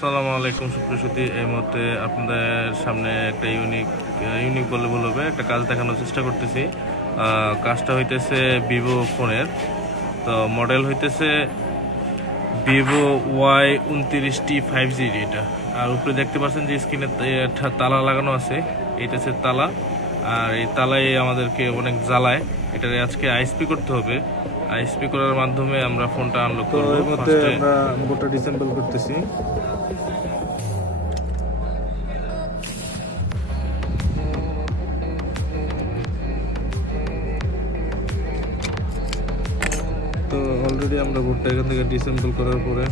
আসসালামু আলাইকুম সুপ্রসূতি। এই মুহূর্তে আপনাদের সামনে একটা ইউনিক বলবে একটা কাজ দেখানোর চেষ্টা করতেছি। কাজটা হইতেছে ভিভো ফোনের। তো মডেল হইতেছে ভিভো Y29T 5G এটা। আর উপরে দেখতে পাচ্ছেন যে স্ক্রিনে তালা লাগানো আছে, এটা হচ্ছে তালা। আর এই তালাই আমাদেরকে অনেক জ্বালায়। এটারে আজকে আইএসপি করতে হবে। আইএসপি করার মাধ্যমে আমরা ফোনটা আনলক করব। এর মধ্যে আমরা বোর্ডটা ডিসেম্বল করতেছি। তো অলরেডি আমরা বোর্ডটা এখান থেকে ডিসেম্বল করার পরে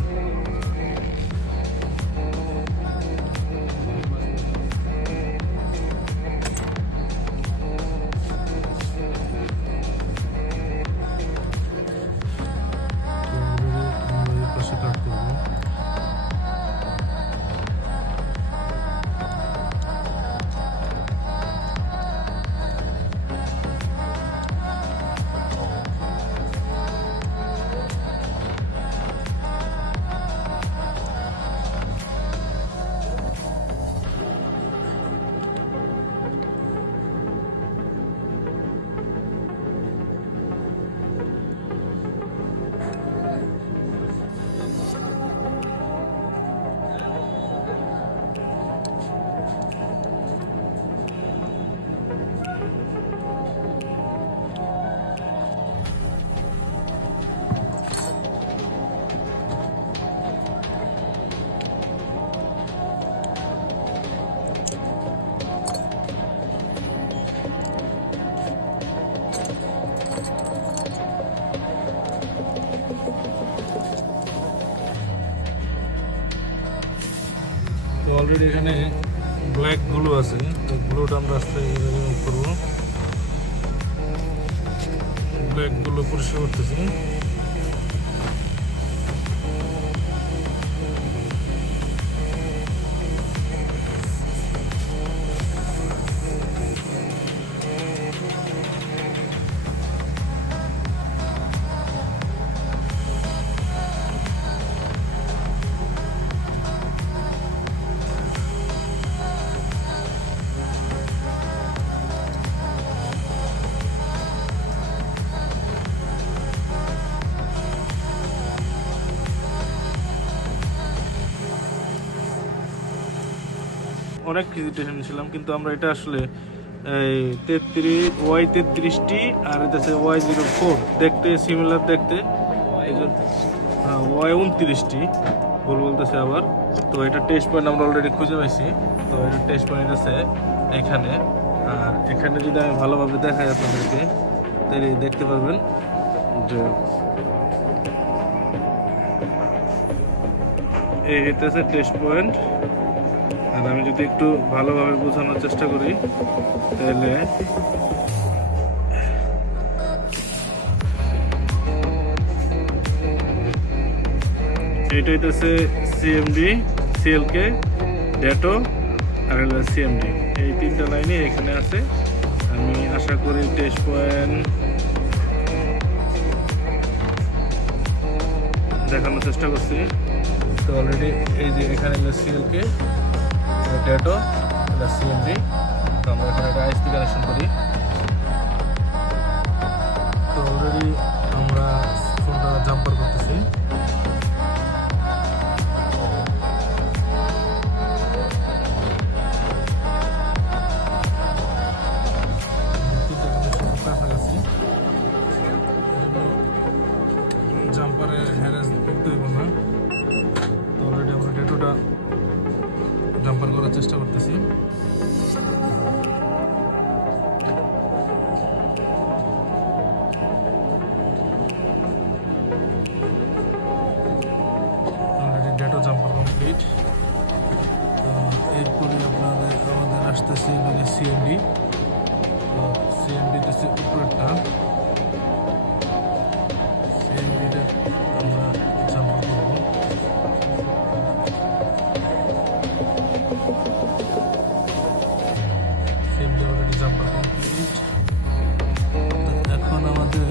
কাট করবো। তো অলরেডি এখানে ব্ল্যাক গ্লু আছে, তো গ্লুটা আমরা আস্তে রিমুভ করবো। ব্ল্যাক গ্লু পরিষ্কার করতেছি। অনেক হেজিটেশন ছিলাম, কিন্তু আমরা এটা আসলে এই Y33T আর এটা হচ্ছে Y04 দেখতে সিমিলার দেখতে। Y29T ভুল বলতেছে আবার। তো এটা টেস্ট পয়েন্ট আমরা অলরেডি খুঁজে পাইছি। তো এটা টেস্ট পয়েন্ট আছে এখানে। আর এখানে যদি আমি ভালোভাবে দেখাই আপনাদেরকে, তাহলে দেখতে পাবেন যে এই হইতেছে টেস্ট পয়েন্ট। আর আমি যদি একটু ভালোভাবে বোঝানোর চেষ্টা করি, তাহলে এটা হইতেছে সিএমডি, সিএলকে, ডেটো আর সিএমডি। এই তিনটা লাইনে এখানে আছে। আমি আশা করি টেস্ট পয়েন্ট দেখানোর চেষ্টা করছি। তো অলরেডি এই যে এখানে সিএলকে, ডেটো, সিএমডি। তো আমরা এখানে একটা আইএসপি কানেকশন করি। তো অলরেডি আমরা ফোনটা জাম্পার করতেছি। কাছাকাছি জাম্পারের হ্যারাস করতে হইব না। তো অলরেডি আমরা ডেটোটা জাম্পার করার চেষ্টা করতেছি। অলরেডি ডেটো জাম্পার কমপ্লিট। তো এরপরে আমাদের আসতেছে সিএমডি। তো সিএমডি হচ্ছে উপরেরটা। সিএমডিটা আমরা জাম্পার করবো। Jumper complete. এখন আমাদের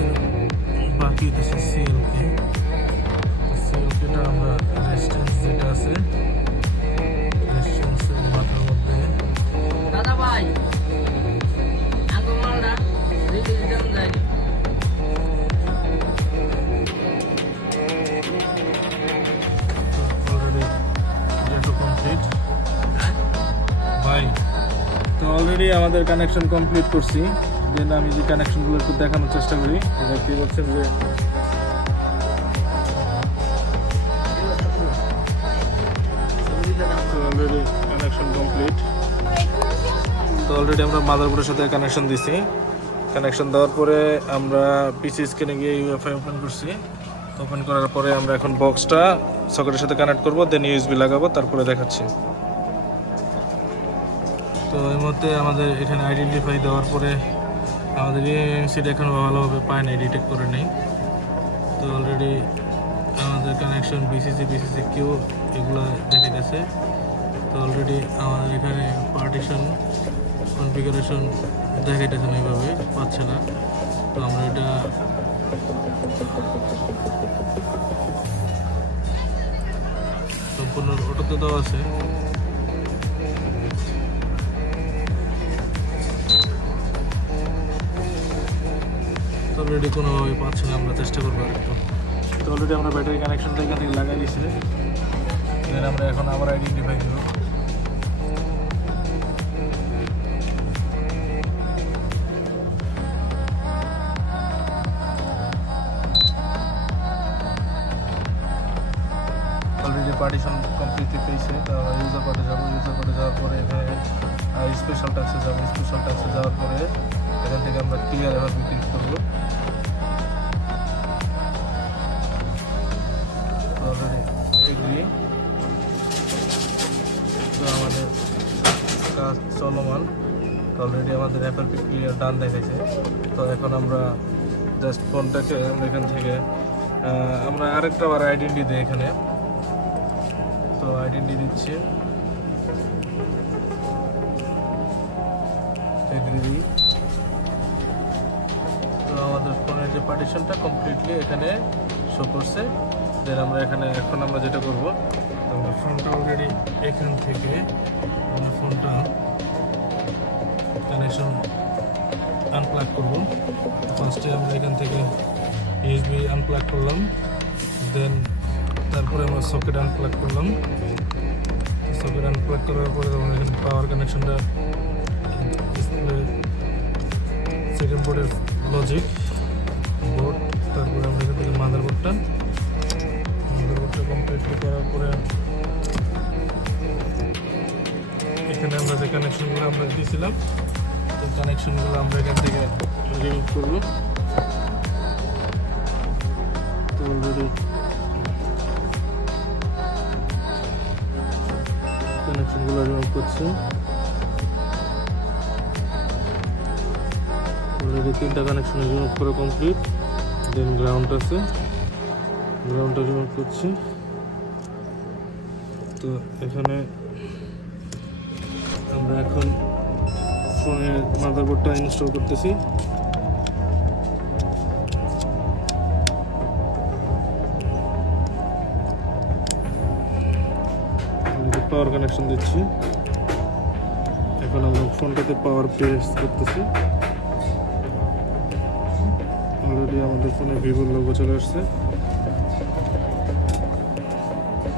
বাকি হচ্ছে সিএলকে। সিএলকেটা আমরা রেজিস্ট্যান্স যেটা আছে অলরেডি আমাদের কানেকশন কমপ্লিট করছি। দেন আমি যে কানেকশনগুলো একটু দেখানোর চেষ্টা করি। দেখতে পাচ্ছেন যে অলরেডি কানেকশন কমপ্লিট। তো অলরেডি আমরা মাদারবোর্ডের সাথে কানেকশন দিছি। কানেকশন দেওয়ার পরে আমরা পিসি স্ক্যানে গিয়ে ইউএফআই ওপেন করছি। ওপেন করার পরে আমরা এখন বক্সটা সকেটের সাথে কানেক্ট করব, দেন ইউএসবি লাগাবো, তারপরে দেখাচ্ছি। তো এর মধ্যে আমাদের এখানে আইডেন্টিফাই দেওয়ার পরে আমাদের ইএমসিটা এখনও ভালোভাবে পায় নাই, ডিটেক্ট করে নেই। তো অলরেডি আমাদের কানেকশন বিসিসি কিউ এগুলো দেখে গেছে। তো অলরেডি আমাদের এখানে পার্টিশন কনফিগারেশন দেখাইতেছে না, এইভাবে পাচ্ছে না। তো আমরা এটা সম্পূর্ণ ওটাতে দেওয়া আছে। তো অলরেডি কোনোভাবে পাচ্ছে না, আমরা চেষ্টা করবো একটু। তো অলরেডি আমরা ব্যাটারি কানেকশনটা এখান থেকে লাগাই দিয়েছি। দেন আমরা এখন আবার আইডেন্টিফাই দেবো। অলরেডি পার্টিশন কমপ্লিটলি পেয়েছে। তো আমরা ইউজার কোডে যাবো। ইউজার কোডে যাওয়ার পরে এখানে স্পেশাল টাক্সে যাবো। স্পেশাল টাক্সে যাওয়ার পরে এখান থেকে আমরা ক্লিয়ার এভাবে ক্লিক করবো। Already agree. তো আমাদের কাজ চলমান। তো অলরেডি আমাদের এফএলপি ক্লিয়ার ডান দেখাইছে। তো এখন আমরা জাস্ট ফোনটাকে আমরা এখান থেকে আমরা আরেকটা আবার আইডেন্টি দিই এখানে। তো আইডেন্টি দিচ্ছি, দিই। তো আমাদের ফোনের যে পার্টিশনটা কমপ্লিটলি এখানে শো করছে। দেন আমরা এখানে এখন আমরা যেটা করব, আমরা ফোনটা অলরেডি এখান থেকে আমরা ফোনটা কানেকশন আনপ্লাগ করব। ফার্স্টে আমরা এখান থেকে ইউএসবি আনপ্লাগ করলাম, দেন তারপরে আমরা সকেট আনপ্লাগ করলাম। সকেট আনপ্লাগ করার পরে আমরা এখানে পাওয়ার কানেকশনটা ডিসপ্লে সেকেন্ড বোর্ডের লজিক বোর্ড, তারপরে আমরা এখান থেকে মাদারবোর্ডটা কমপ্লিটলি করার পরে এখানে আমরা যে কানেকশনগুলো আমরা দিয়েছিলাম, তো কানেকশনগুলো আমরা এখান থেকে রিমুভ করব। তো অলরেডি কানেকশনগুলো রিমুভ করছি। অলরেডি 3টা কানেকশন রিমুভ করা কমপ্লিট। দেন গ্রাউন্ড আছে, গ্রাউন্ডটা রিমুভ করছি। তো এখানে আমরা এখন ফোনের মাদারবোর্ডটা ইনস্টল করতেছি। পাওয়ার কানেকশন দিচ্ছি। এখন আমরা ফোনটাতে পাওয়ার প্রেস করতেছি। অলরেডি আমাদের ফোনে ভিভোর লোগো চলে আসছে।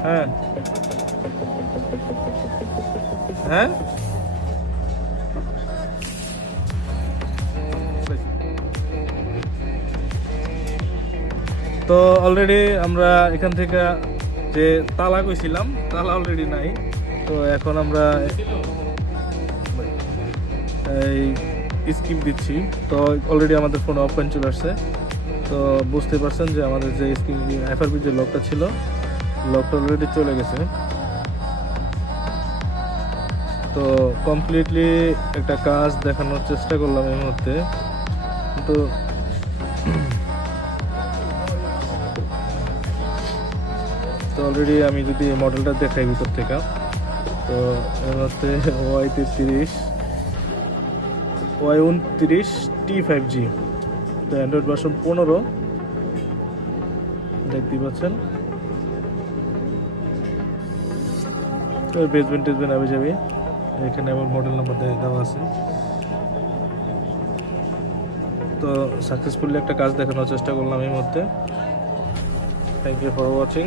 হ্যাঁ হ্যাঁ তো অলরেডি আমরা এখান থেকে যে তালা কইছিলাম, তালা অলরেডি নাই। তো এখন আমরা এই স্কিপ দিচ্ছি। তো অলরেডি আমাদের ফোনে ওপেন চলে আসছে। তো বুঝতে পারছেন যে আমাদের যে স্কিপ এফআরপি যে লকটা ছিল, লকটা অলরেডি চলে গেছে। তো কমপ্লিটলি একটা কাজ দেখানোর চেষ্টা করলাম এই মুহূর্তে, কিন্তু তো অলরেডি আমি যদি মডেলটা দেখাই ভিতর থেকে, তো এর মধ্যে Y29 T5G, তো অ্যান্ড্রয়েড ভার্সন 15 দেখতে পাচ্ছেন। তো বেসমেন্ট টেসমেন্ট আবে যাবে, এখানে আমার মডেল নাম্বার দেওয়া আছে। তো সাকসেসফুলি একটা কাজ দেখানোর চেষ্টা করলাম এই মধ্যে। Thank you for watching.